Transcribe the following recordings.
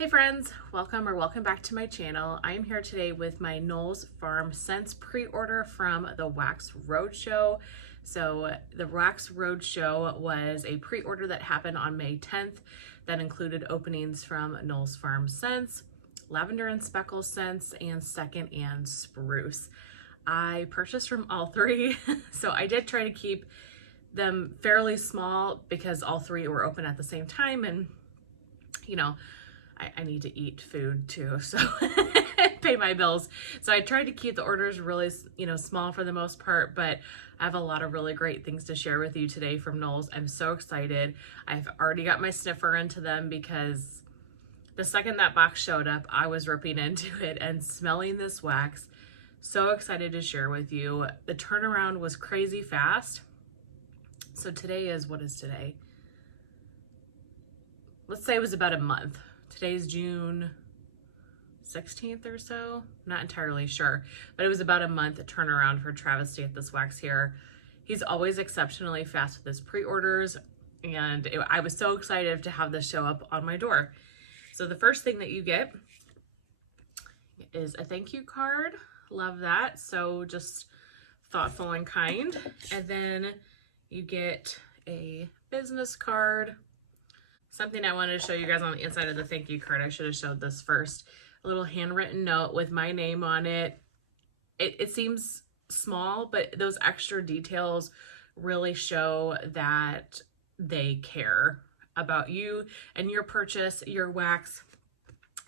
Hey friends, welcome back to my channel. I am here today with my Knowles Farm Scents pre-order from the Wax Roadshow. So the Wax Roadshow was a pre-order that happened on May 10th that included openings from Knowles Farm Scents, Lavender and Speckle Scents, and Second and Spruce. I purchased from all three, so I did try to keep them fairly small because all three were open at the same time, and you know, I need to eat food too, so pay my bills. So I tried to keep the orders really, small for the most part, but I have a lot of really great things to share with you today from Knowles. I'm so excited. I've already got my sniffer into them because the second that box showed up, I was ripping into it and smelling this wax. So excited to share with you. The turnaround was crazy fast. So today is, what is today? Let's say it was about a month. Today's June 16th or so. Not entirely sure, but it was about a month turnaround for Travis to get this wax here. He's always exceptionally fast with his pre-orders, and I was so excited to have this show up on my door. So the first thing that you get is a thank you card. Love that. So just thoughtful and kind. And then you get a business card. Something I wanted to show you guys on the inside of the thank you card. I should have showed this first. A little handwritten note with my name on it. It seems small, but those extra details really show that they care about you and your purchase, your wax.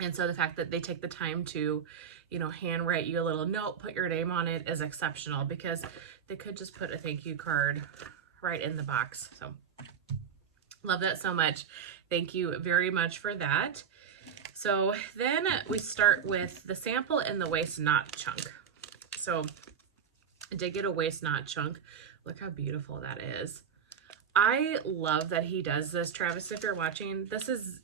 And so the fact that they take the time to, handwrite you a little note, put your name on it is exceptional, because they could just put a thank you card right in the box. So love that so much. Thank you very much for that. So then we start with the sample and the waist knot chunk. So I did get a waist knot chunk. Look how beautiful that is. I love that he does this. Travis, if you're watching, this is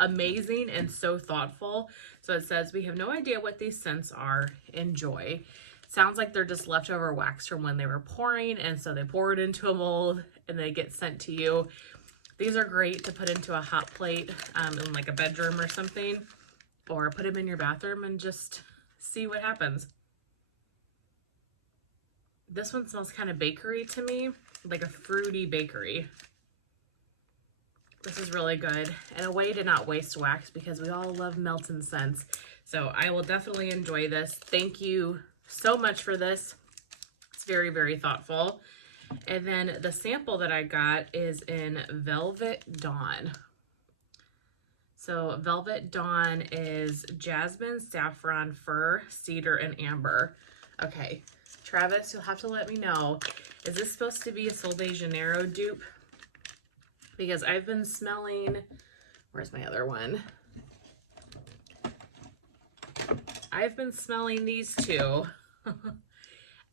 amazing and so thoughtful. So it says, we have no idea what these scents are. Enjoy. Sounds like they're just leftover wax from when they were pouring, and so they pour it into a mold and they get sent to you. These are great to put into a hot plate in like a bedroom or something, or put them in your bathroom and just see what happens. This one smells kind of bakery to me, like a fruity bakery. This is really good, and a way to not waste wax, because we all love melting scents. So I will definitely enjoy this. Thank you so much for this. It's very, very thoughtful. And then the sample that I got is in Velvet Dawn. So Velvet Dawn is jasmine, saffron, fir, cedar, and amber. Okay, Travis, you'll have to let me know. Is this supposed to be a Sol de Janeiro dupe? Because I've been smelling, where's my other one? I've been smelling these two.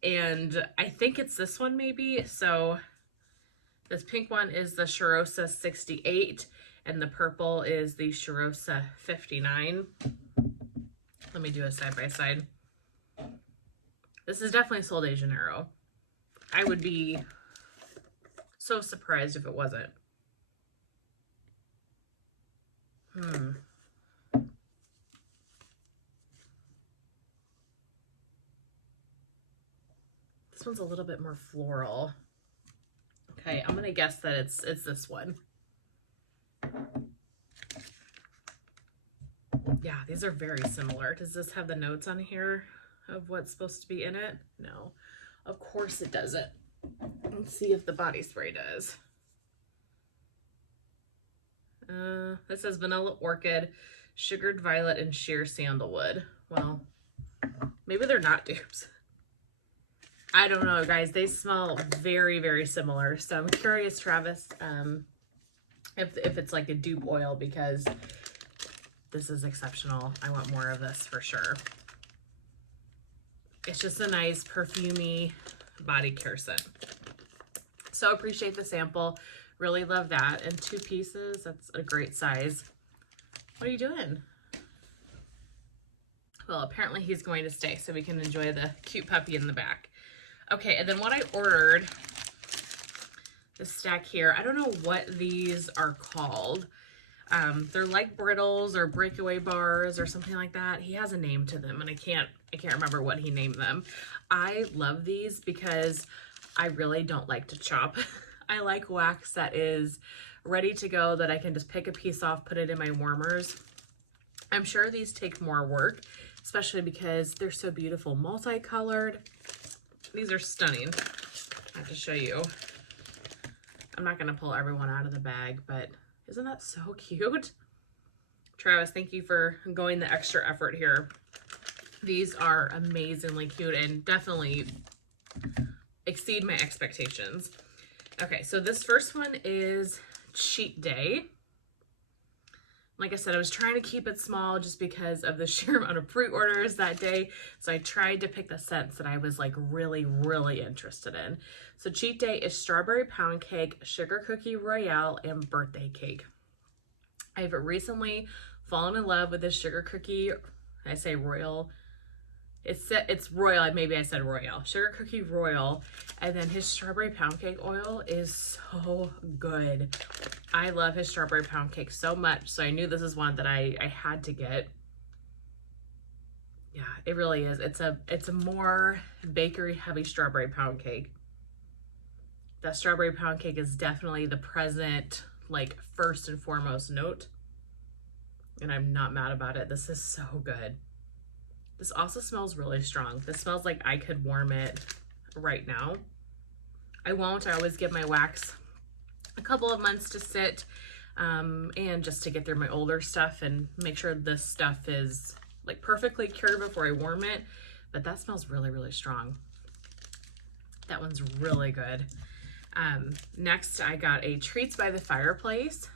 And I think it's this one maybe. So this pink one is the Charosa 68 and the purple is the Charosa 59. Let me do a side by side. This is definitely Sol de Janeiro. I would be so surprised if it wasn't. This one's a little bit more floral. Okay, I'm gonna guess that it's this one. Yeah, these are very similar. Does this have the notes on here of what's supposed to be in it? No, of course it doesn't. Let's see if the body spray does. This says vanilla orchid, sugared violet, and sheer sandalwood. Well, maybe they're not dupes. I don't know, guys. They smell very, very similar. So I'm curious, Travis, if it's like a dupe oil, because this is exceptional. I want more of this for sure. It's just a nice perfumey body care scent. So appreciate the sample. Really love that. And 2 pieces, that's a great size. What are you doing? Well, apparently he's going to stay so we can enjoy the cute puppy in the back. Okay, and then what I ordered, this stack here, I don't know what these are called. They're like brittles or breakaway bars or something like that. He has a name to them and I can't remember what he named them. I love these because I really don't like to chop. I like wax that is ready to go, that I can just pick a piece off, put it in my warmers. I'm sure these take more work, especially because they're so beautiful, multicolored. These are stunning. I have to show you. I'm not gonna pull everyone out of the bag, but isn't that so cute? Travis, thank you for going the extra effort here. These are amazingly cute and definitely exceed my expectations. Okay, so this first one is Cheat Day. Like I said, I was trying to keep it small just because of the sheer amount of pre-orders that day. So I tried to pick the scents that I was like really, really interested in. So Cheat Day is strawberry pound cake, sugar cookie royale, and birthday cake. I've recently fallen in love with this sugar cookie. I say royal. It's royal. Maybe I said royale. Sugar cookie royal. And then his strawberry pound cake oil is so good. I love his strawberry pound cake so much. So I knew this is one that I had to get. Yeah, it really is. It's a more bakery heavy strawberry pound cake. That strawberry pound cake is definitely the present, like, first and foremost note. And I'm not mad about it. This is so good. This also smells really strong. This smells like I could warm it right now. I won't. I always give my wax a couple of months to sit and just to get through my older stuff and make sure this stuff is like perfectly cured before I warm it. But that smells really, really strong. That one's really good. Next, I got a Treats by the Fireplace.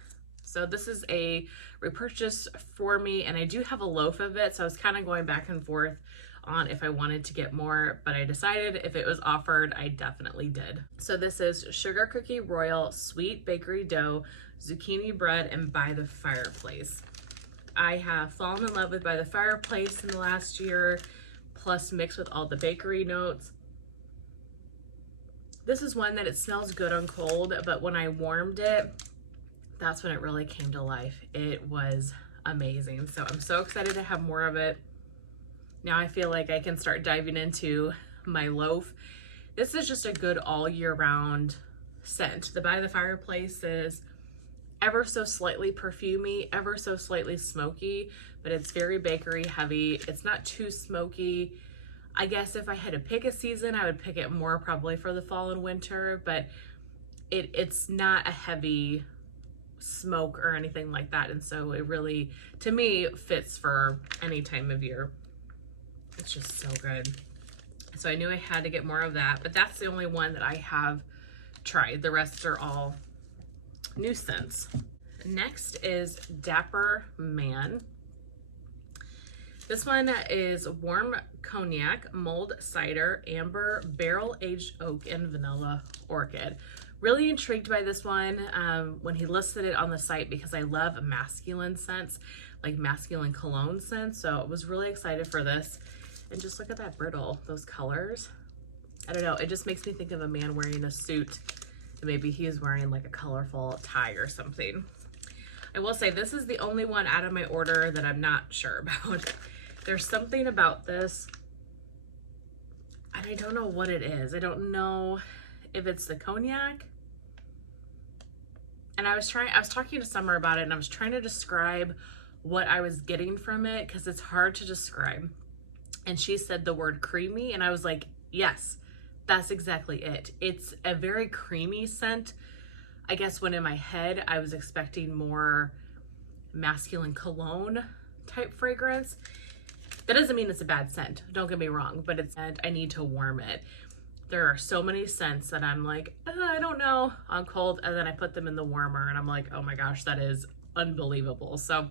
So this is a repurchase for me, and I do have a loaf of it, so I was kind of going back and forth on if I wanted to get more, but I decided if it was offered, I definitely did. So this is Sugar Cookie Royal, Sweet Bakery Dough, Zucchini Bread, and By the Fireplace. I have fallen in love with By the Fireplace in the last year, plus mixed with all the bakery notes. This is one that it smells good on cold, but when I warmed it, that's when it really came to life. It was amazing. So I'm so excited to have more of it. Now I feel like I can start diving into my loaf. This is just a good all year round scent. The By the Fireplace is ever so slightly perfumey, ever so slightly smoky, but it's very bakery heavy. It's not too smoky. I guess if I had to pick a season, I would pick it more probably for the fall and winter, but it's not a heavy smoke or anything like that, and so it really, to me, fits for any time of year. It's just so good. So I knew I had to get more of that, but that's the only one that I have tried. The rest are all new scents. Next is Dapper Man. This one is warm cognac, mulled cider, amber, barrel-aged oak, and vanilla orchid. Really intrigued by this one when he listed it on the site because I love masculine scents, like masculine cologne scents. So I was really excited for this. And just look at that brittle, those colors. I don't know, it just makes me think of a man wearing a suit. Maybe he is wearing like a colorful tie or something. I will say this is the only one out of my order that I'm not sure about. There's something about this, and I don't know what it is. I don't know if it's the cognac. And I was talking to Summer about it, and I was trying to describe what I was getting from it because it's hard to describe. And she said the word creamy, and I was like, yes, that's exactly it. It's a very creamy scent. I guess when in my head, I was expecting more masculine cologne type fragrance. That doesn't mean it's a bad scent, don't get me wrong, but I need to warm it. There are so many scents that I'm like, I don't know, on cold, and then I put them in the warmer and I'm like, oh my gosh, that is unbelievable. So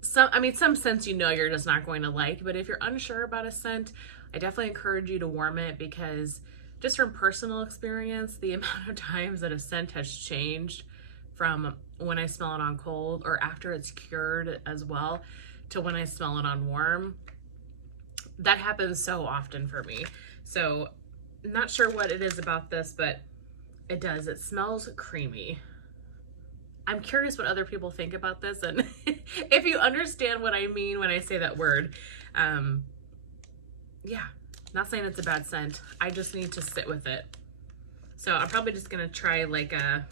some scents you know you're just not going to like, but if you're unsure about a scent, I definitely encourage you to warm it because just from personal experience, the amount of times that a scent has changed from when I smell it on cold or after it's cured as well to when I smell it on warm, that happens so often for me. So not sure what it is about this, but it does. It smells creamy. I'm curious what other people think about this, and if you understand what I mean when I say that word. Yeah, not saying it's a bad scent. I just need to sit with it. So I'm probably just gonna try like a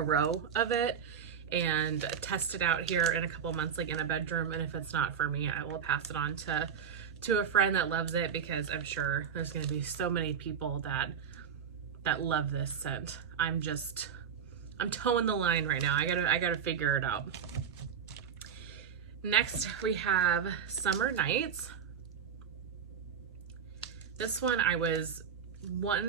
row of it and test it out here in a couple months, like in a bedroom. And if it's not for me, I will pass it on to a friend that loves it, because I'm sure there's gonna be so many people that love this scent. I'm towing the line right now. I gotta figure it out. Next we have Summer Nights. This one I was not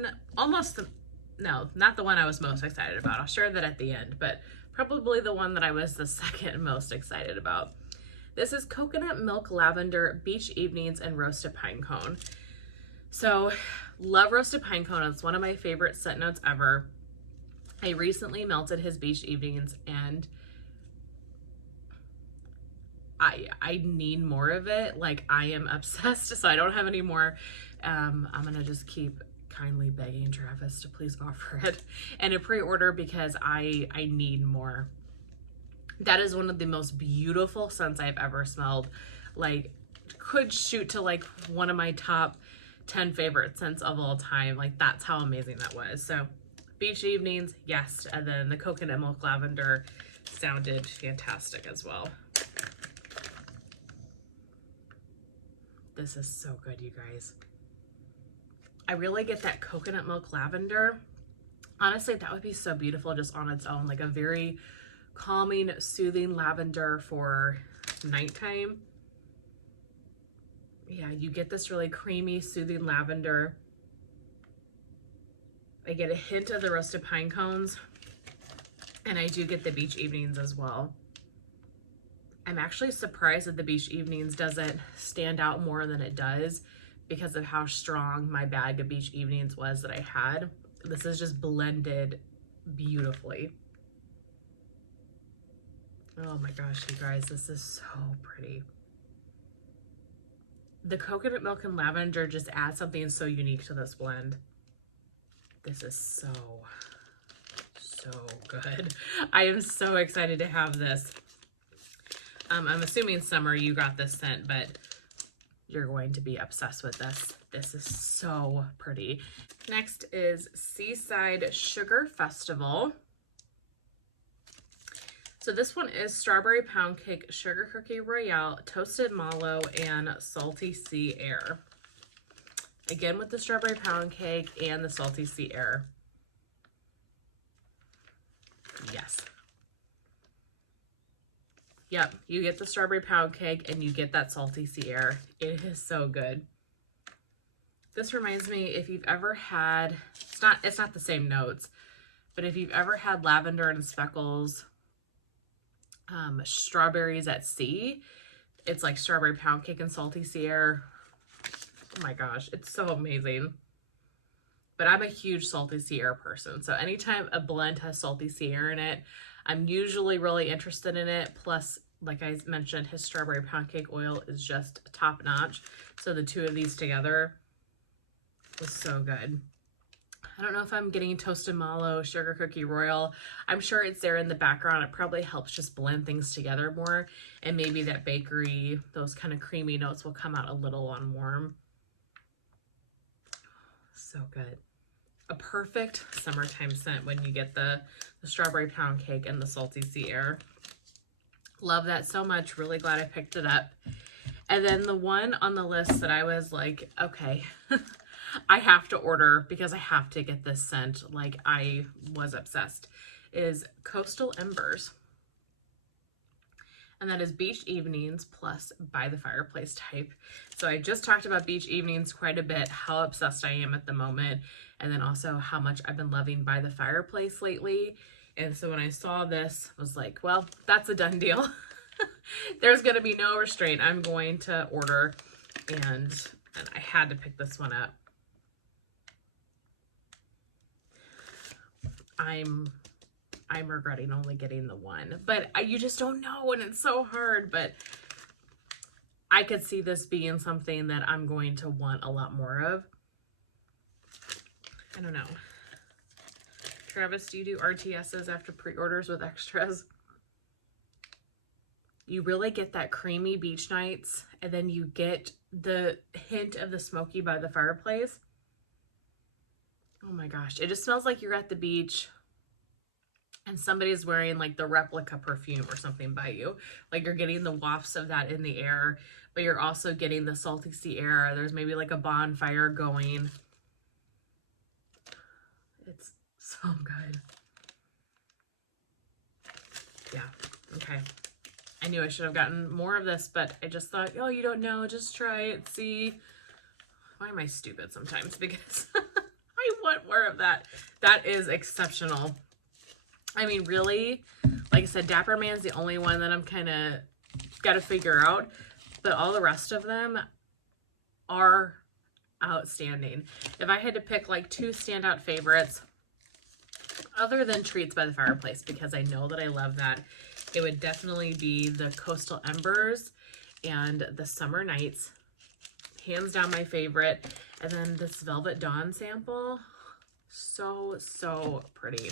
the one I was most excited about. I'll share that at the end, but probably the one that I was the second most excited about. This is Coconut Milk Lavender Beach Evenings and Roasted Pine Cone. So, love Roasted Pine Cone. It's one of my favorite scent notes ever. I recently melted his Beach Evenings, and I need more of it. Like, I am obsessed, so I don't have any more. I'm gonna just keep kindly begging Travis to please offer it and a pre-order, because I need more. That is one of the most beautiful scents I've ever smelled. Like, could shoot to like one of my top 10 favorite scents of all time. Like, that's how amazing that was. So Beach Evenings, yes, and then the Coconut Milk Lavender sounded fantastic as well. This is so good, you guys. I really get that Coconut Milk Lavender. Honestly, that would be so beautiful just on its own, like a very calming, soothing lavender for nighttime. Yeah, you get this really creamy, soothing lavender. I get a hint of the Roasted Pine Cones, and I do get the Beach Evenings as well. I'm actually surprised that the Beach Evenings doesn't stand out more than it does, because of how strong my bag of Beach Evenings was that I had. This is just blended beautifully. Oh my gosh, you guys, this is so pretty. The coconut milk and lavender just adds something so unique to this blend. This is so good. I am so excited to have this. I'm assuming Summer, you got this scent, but you're going to be obsessed with this. This is so pretty. Next is Seaside Sugar Festival. So this one is Strawberry Pound Cake, Sugar Cookie Royale, Toasted Mallow, and Salty Sea Air. Again with the Strawberry Pound Cake and the Salty Sea Air. Yes. Yep, you get the Strawberry Pound Cake and you get that Salty Sea Air. It is so good. This reminds me, if you've ever had, it's not the same notes, but if you've ever had lavender and speckles, strawberries at sea, it's like Strawberry Pound Cake and Salty Sea Air. Oh my gosh, it's so amazing. But I'm a huge Salty Sea Air person, so anytime a blend has Salty Sea Air in it, I'm usually really interested in it. Plus, like I mentioned, his Strawberry Pound Cake oil is just top notch. So the two of these together was so good. I don't know if I'm getting Toasted Mallow, Sugar Cookie Royal. I'm sure it's there in the background. It probably helps just blend things together more. And maybe that bakery, those kind of creamy notes will come out a little on warm. So good. A perfect summertime scent when you get the Strawberry Pound Cake and the Salty Sea Air. Love that so much. Really glad I picked it up. And then the one on the list that I was like, okay, I have to order because I have to get this scent. Like, I was obsessed, is Coastal Embers. And that is Beach Evenings plus By the Fireplace type. So I just talked about Beach Evenings quite a bit, how obsessed I am at the moment, and then also how much I've been loving By the Fireplace lately. And so when I saw this, I was like, well, that's a done deal. There's going to be no restraint. I'm going to order, and I had to pick this one up. I'm regretting only getting the one, but you just don't know, and it's so hard. But I could see this being something that I'm going to want a lot more of. I don't know. Travis, do you do RTSs after pre-orders with extras? You really get that creamy beach nights, and then you get the hint of the smoky by the fireplace. Oh my gosh, it just smells like you're at the beach and somebody's wearing like the replica perfume or something by you. Like you're getting the wafts of that in the air, but you're also getting the salty sea air. There's maybe like a bonfire going. It's so good. Yeah, okay. I knew I should have gotten more of this, but I just thought, oh, you don't know, just try it, see. Why am I stupid sometimes? Because I want more of that. That is exceptional. I mean, really, like I said, Dapper Man's the only one that I'm kind of got to figure out, but all the rest of them are outstanding. If I had to pick like 2 standout favorites, other than Treats by the Fireplace, because I know that I love that, it would definitely be the Coastal Embers and the Summer Nights. Hands down my favorite. And then this Velvet Dawn sample. So pretty.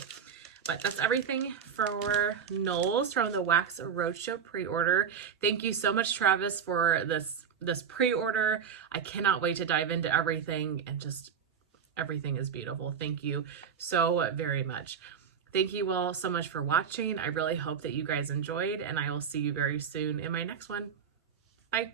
But that's everything for Knowles from the Wax Roadshow pre-order. Thank you so much, Travis, for this pre-order. I cannot wait to dive into everything, and just everything is beautiful. Thank you so very much. Thank you all so much for watching. I really hope that you guys enjoyed, and I will see you very soon in my next one. Bye.